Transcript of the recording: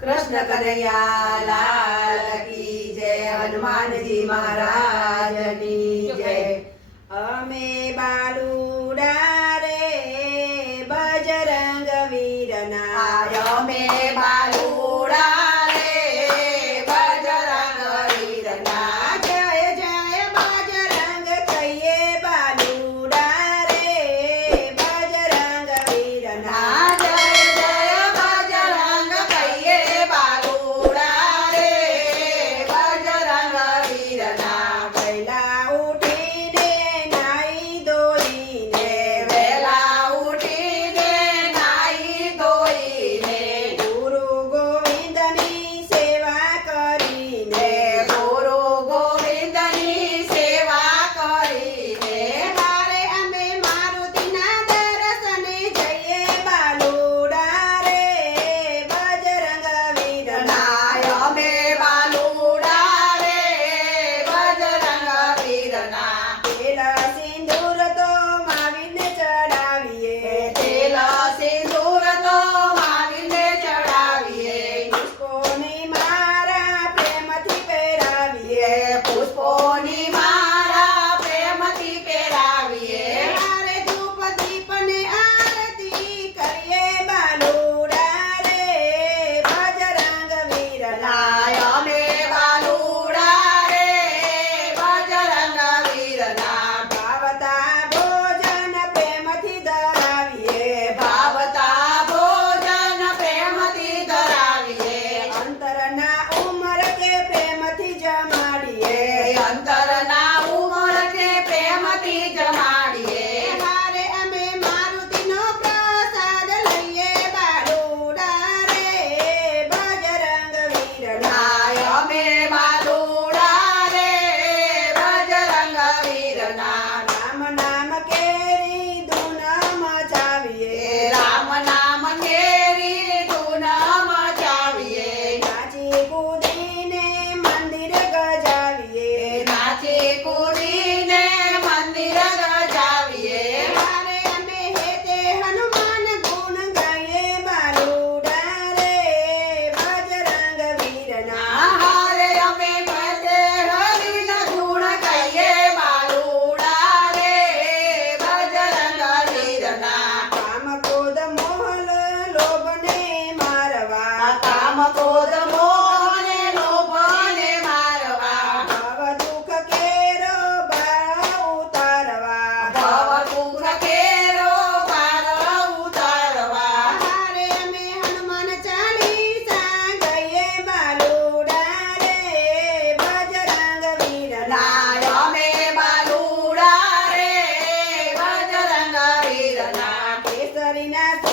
કૃષ્ણ કનૈયા લાલ કી જય હનુમાનજી મહારાજની જય. અમે Everybody now.